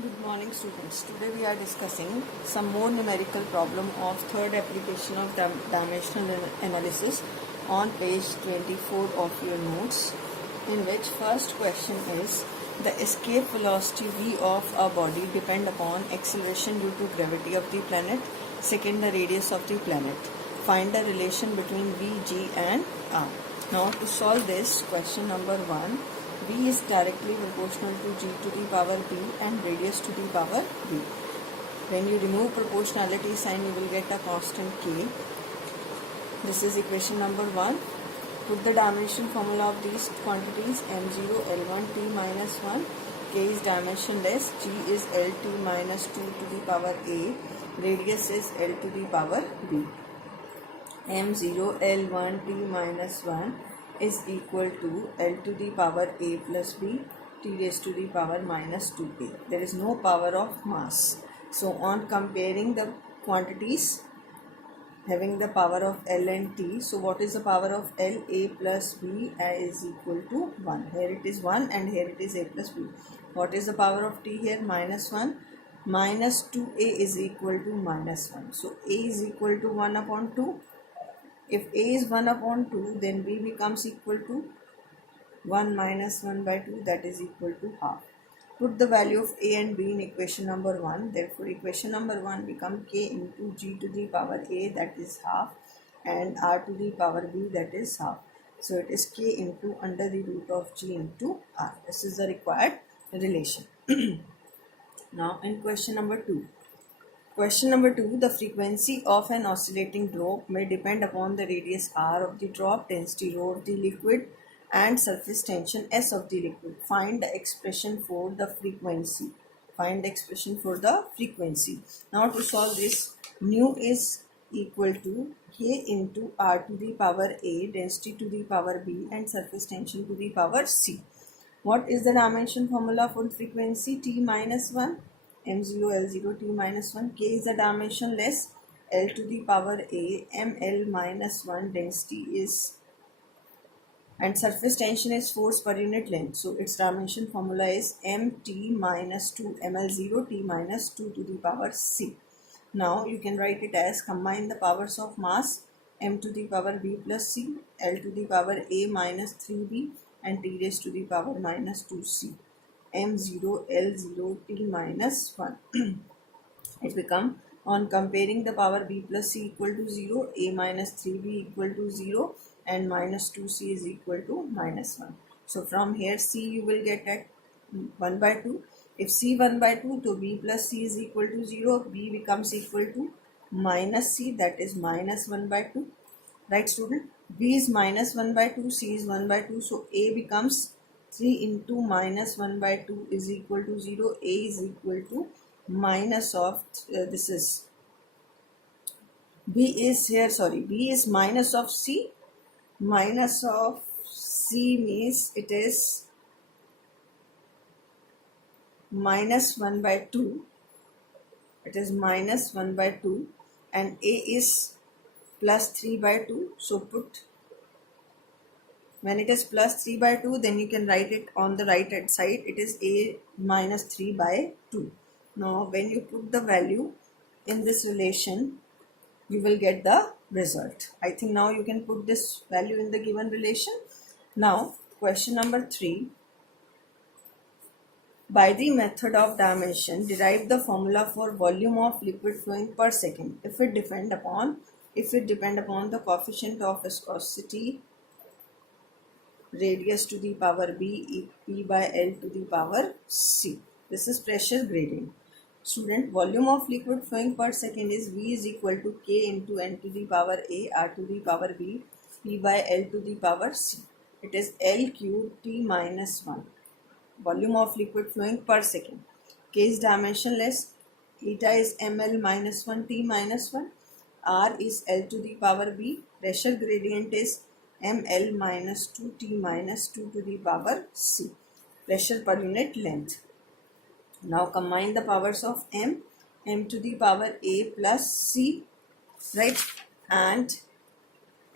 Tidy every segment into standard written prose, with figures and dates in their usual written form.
Good morning, students. Today we are discussing some more numerical problem of third application of dimensional analysis on page 24 of your notes, in which first question is the escape velocity v of a body depend upon acceleration due to gravity of the planet. Second, the radius of the planet. Find the relation between v, g and r. Now to solve this, question number 1. V is directly proportional to g to the power b and radius to the power b. When you remove proportionality sign, you will get a constant k. This is equation number 1. Put the dimension formula of these quantities m0, L1, t minus 1. K is dimensionless. G is Lt minus 2 to the power a. Radius is L to the power b. m0, L1, t minus 1 is equal to L to the power a plus b, t raised to the power minus 2a. There is no power of mass. So on comparing the quantities having the power of L and t, so what is the power of L? A plus b is equal to 1. Here it is 1 and here it is a plus b. What is the power of t here? Minus 1. Minus 2a is equal to minus 1. So a is equal to 1 upon 2. If a is 1 upon 2, then b becomes equal to 1 minus 1 by 2, that is equal to half. Put the value of a and b in equation number 1. Therefore, equation number 1 becomes k into g to the power a, that is half, and r to the power b, that is half. So, it is k into under the root of g into r. This is the required relation. Now, in question number 2. Question number 2. The frequency of an oscillating drop may depend upon the radius r of the drop, density rho of the liquid, and surface tension S of the liquid. Find the expression for the frequency. Find the expression for the frequency. Now to solve this, nu is equal to k into r to the power a, density to the power b, and surface tension to the power c. What is the dimension formula for frequency? T minus 1. m0, L0, t minus 1. K is the dimensionless. L to the power a, ml minus 1. Density is and surface tension is force per unit length. So its dimension formula is mt minus 2 ml0 t minus 2 to the power c. Now you can write it as combine the powers of mass m to the power b plus c, L to the power a minus 3b, and t raised to the power minus 2c. m0 L0 t minus 1. It become, on comparing the power b plus c equal to 0, a minus 3b equal to 0, and minus 2c is equal to minus 1. So from here c you will get at 1 by 2. If c 1 by 2, so b plus c is equal to 0, b becomes equal to minus c, that is minus 1 by 2. Right, student? b is minus 1 by 2, c is 1 by 2, so a becomes 3 into minus 1 by 2 is equal to 0. A is equal to minus of this is b is minus of c. Minus of c means it is minus 1 by 2. It is minus 1 by 2, and a is plus 3 by 2. So put, when it is plus 3 by 2, then you can write it on the right hand side. It is a minus 3 by 2. Now when you put the value in this relation, you will get the result. I think now you can put this value in the given relation. Now question number 3. By the method of dimension, derive the formula for volume of liquid flowing per second if it depend upon the coefficient of viscosity, radius to the power b, P by L to the power c. This is pressure gradient. Student, volume of liquid flowing per second is V is equal to K into N to the power A, R to the power B, P by L to the power C. It is L cube T minus 1. Volume of liquid flowing per second. K is dimensionless. Eta is ml minus 1 T minus 1. R is L to the power B. Pressure gradient is ml minus 2 T minus 2 to the power C. Pressure per unit length. Now combine the powers of m to the power a plus c, right, and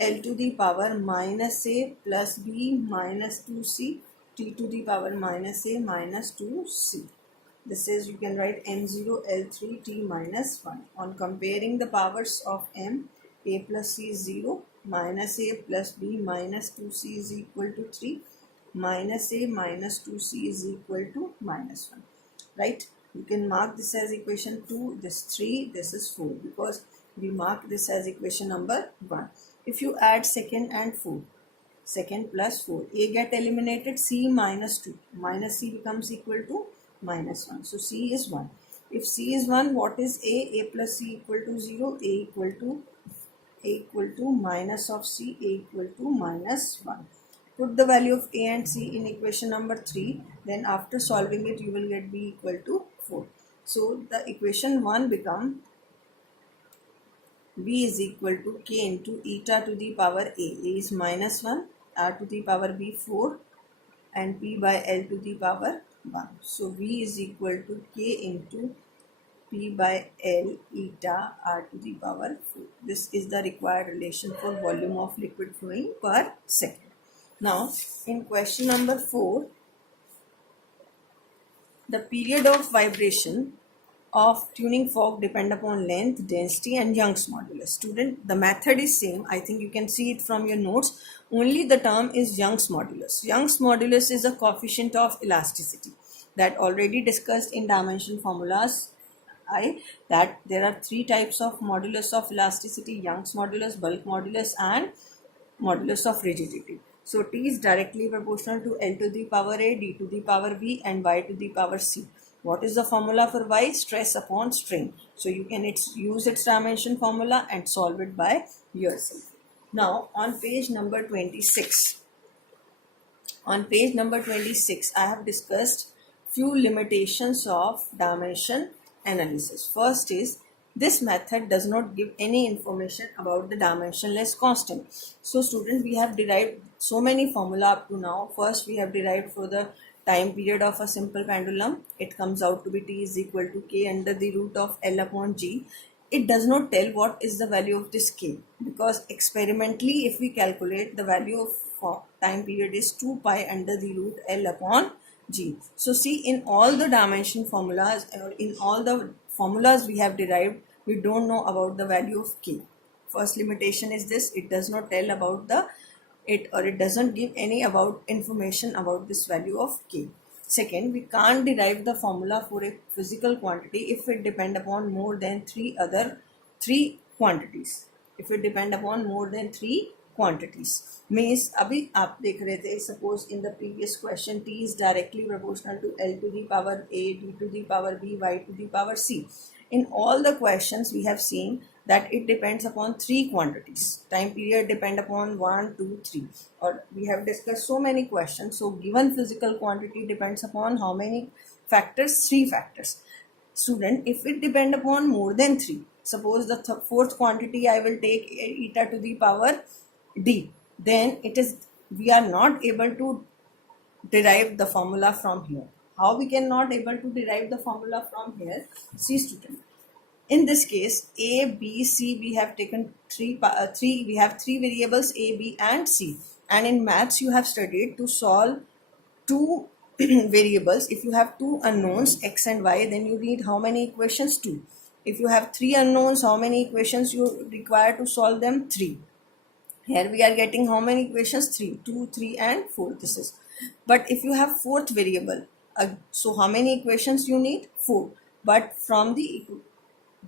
L to the power minus a plus b minus 2c, t to the power minus a minus 2c. This is, you can write m0 L3 t minus 1. On comparing the powers of m, a plus c is 0, minus a plus b minus 2c is equal to 3, minus a minus 2c is equal to minus 1. Right? You can mark this as equation 2, this 3, this is 4, because we mark this as equation number 1. If you add second and 4, second plus 4, a get eliminated, c minus 2, minus c becomes equal to minus 1. So c is 1. If c is 1, what is a? A plus c equal to 0, a equal to minus of c, a equal to minus 1. Put the value of a and c in equation number 3, then after solving it you will get b equal to 4. So the equation 1 become b is equal to k into eta to the power a. A is minus 1, r to the power b 4, and p by l to the power 1. So v is equal to k into p by l eta r to the power 4. This is the required relation for volume of liquid flowing per second. Now, in question number 4, the period of vibration of tuning fork depend upon length, density and Young's modulus. Student, the method is same. I think you can see it from your notes. Only the term is Young's modulus. Young's modulus is a coefficient of elasticity that already discussed in dimension formulas. That there are three types of modulus of elasticity: Young's modulus, bulk modulus and modulus of rigidity. So T is directly proportional to L to the power A, D to the power B and Y to the power C. What is the formula for Y? Stress upon strain. So you can use its dimension formula and solve it by yourself. Now on page number 26. On page number 26, I have discussed few limitations of dimension analysis. First is, this method does not give any information about the dimensionless constant. So students, we have derived so many formula up to now. First, we have derived for the time period of a simple pendulum. It comes out to be T is equal to K under the root of L upon G. It does not tell what is the value of this K, because experimentally if we calculate, the value of time period is 2 pi under the root L upon G. So see, in all the dimension formulas or in all the formulas we have derived, we don't know about the value of K. First limitation is this: it does not tell about it doesn't give any about information about this value of K. Second, we can't derive the formula for a physical quantity if it depend upon more than three quantities. If it depend upon more than three quantities. Means अभी आप देख रहे थे, suppose in the previous question T is directly proportional to L to the power A, D to the power B, Y to the power C. In all the questions we have seen that it depends upon three quantities. Time period depend upon 1, 2, 3. Or we have discussed so many questions. So given physical quantity depends upon how many factors? 3 factors. Student, if it depend upon more than 3, suppose the fourth quantity I will take eta to the power D, then we are not able to derive the formula from here. How we cannot able to derive the formula from here? See student, in this case A, B, C, we have taken we have three variables A, B and C, and in maths you have studied to solve two variables. If you have two unknowns X and Y, then you need how many equations? 2. If you have three unknowns, how many equations you require to solve them? 3. Here we are getting how many equations? 3. 2, 3 and 4. This is. But if you have fourth variable, so how many equations you need? 4. But from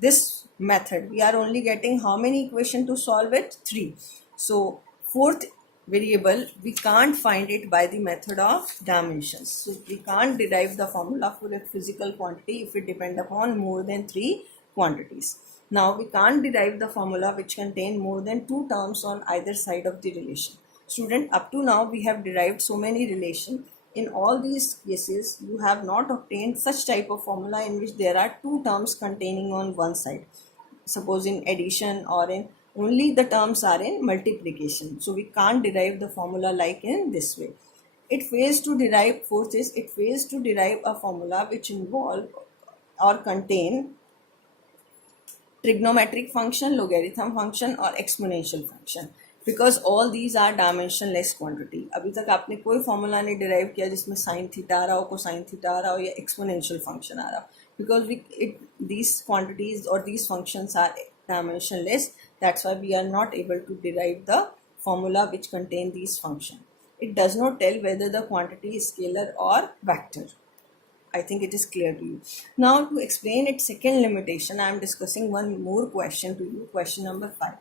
this method, we are only getting how many equations to solve it? 3. So fourth variable, we can't find it by the method of dimensions. So we can't derive the formula for a physical quantity if it depend upon more than 3 quantities. Now we can't derive the formula which contain more than 2 terms on either side of the relation. Student, up to now we have derived so many relations. In all these cases, you have not obtained such type of formula in which there are 2 terms containing on one side. Suppose in addition or in only the terms are in multiplication. So we can't derive the formula like in this way. It fails to derive, fourth is, it fails to derive a formula which involve or contain trigonometric function, logarithm function or exponential function. Because all these are dimensionless quantity. अभी तक आपने कोई formula नहीं derive किया जिसमें sine theta आ रहा हो, cosine theta आ रहा हो या एक्सपोनेंशियल फंक्शन आ रहा हो, because these quantities or these functions are dimensionless. That's why we are not able to derive the formula which contain these functions. It does not tell whether the quantity is scalar or vector. I think it is clear to you. Now to explain its second limitation, I am discussing one more question to you. Question number 5.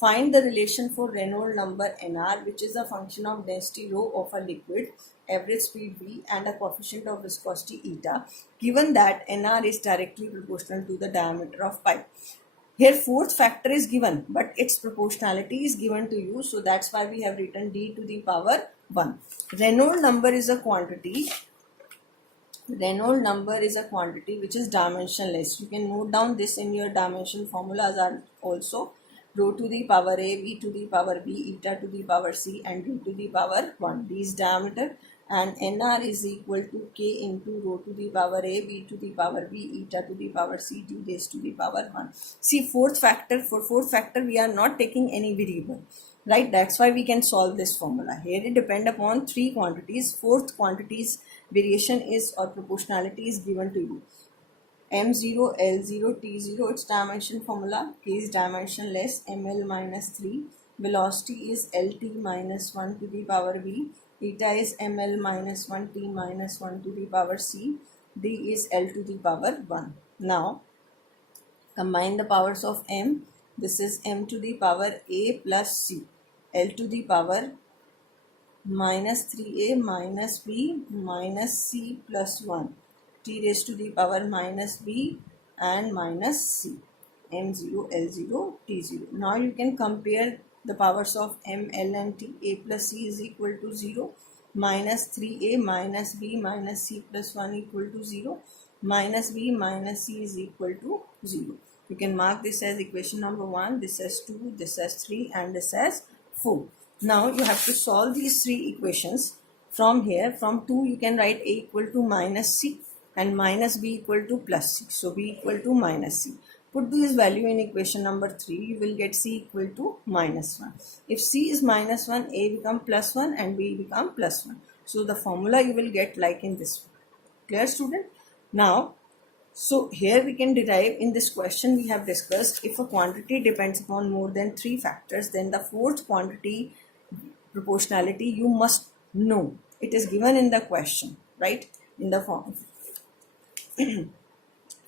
Find the relation for Reynolds number Nr, which is a function of density rho of a liquid, average speed v, and a coefficient of viscosity eta, given that Nr is directly proportional to the diameter of pipe. Here fourth factor is given, but its proportionality is given to you, so that's why we have written d to the power 1. Reynolds number is a quantity. Reynolds number is a quantity which is dimensionless. You can note down this in your dimension formulas are also rho to the power a, v to the power b, eta to the power c, and d to the power 1. D is diameter, and nr is equal to k into rho to the power a, v to the power b, eta to the power c, d raised to the power 1. See, fourth factor, for fourth factor we are not taking any variable, right? That's why we can solve this formula. Here it depend upon three quantities. Fourth quantity's variation is or proportionality is given to you. M0, L0, T0, its dimension formula. K is dimensionless, ml minus 3. Velocity is lt minus 1 to the power v. Eta is ml minus 1 t minus 1 to the power c. D is l to the power 1. Now, combine the powers of m. This is m to the power a plus c. L to the power minus 3a minus b minus c plus 1. T raised to the power minus b and minus c. M0, L0, T0. Now you can compare the powers of m, l and t. A plus c is equal to 0. Minus 3a minus b minus c plus 1 equal to 0. Minus b minus c is equal to 0. You can mark this as equation number 1, this as 2, this as 3, and this as 4. Now you have to solve these three equations. From here, from 2 you can write a equal to minus c and minus b equal to plus c. So b equal to minus c. Put this value in equation number 3, you will get c equal to minus 1. If c is minus 1, a become plus 1 and b become plus 1. So the formula you will get like in this one. Clear, student? Now, so here we can derive in this question we have discussed, if a quantity depends upon more than 3 factors, then the fourth quantity proportionality you must know. It is given in the question, right? In the form.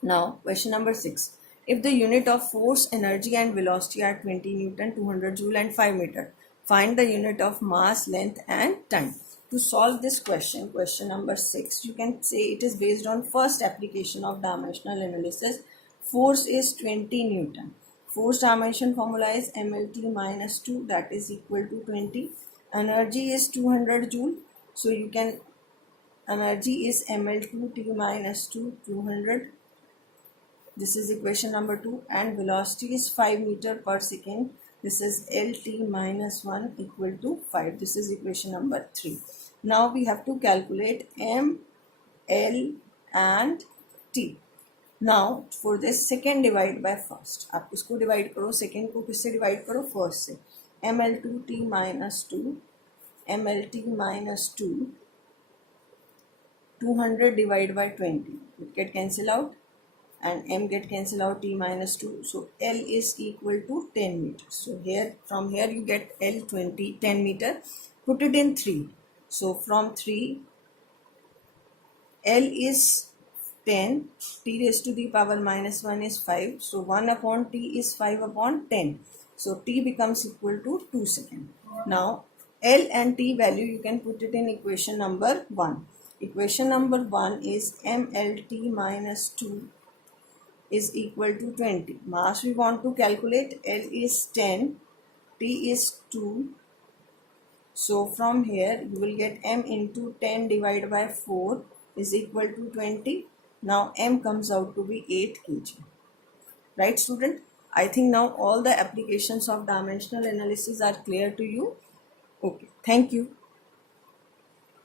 Now, question number 6. If the unit of force, energy and velocity are 20 Newton, 200 Joule and 5 meter, find the unit of mass, length and time. To solve this question, question number 6, you can say it is based on first application of dimensional analysis. Force is 20 Newton. Force dimension formula is mlt minus 2, that is equal to 20. Energy is 200 Joule. So you can, energy is ml2t minus 2, 200. This is equation number 2. And velocity is 5 meter per second. This is lt minus 1 equal to 5. This is equation number 3. Now we have to calculate m, l and t. Now for this, second divide by first. आप इसको divide करो, second को किससे divide करो, first से. ml2t minus 2, mlt minus 2, 200 divided by 20. It get cancel out and m get cancel out, t minus 2. So L is equal to 10 meters. So here, from here you get L 10 meter. Put it in 3. So from 3, L is 10, t raised to the power minus 1 is 5. So 1 upon t is 5 upon 10. So t becomes equal to 2 seconds. Now L and t value you can put it in equation number 1. Equation number 1 is mlt minus 2 is equal to 20. Mass we want to calculate. L is 10, t is 2. So from here you will get m into 10 divided by 4 is equal to 20. Now m comes out to be 8 kg. Right, student? I think now all the applications of dimensional analysis are clear to you. Okay, thank you.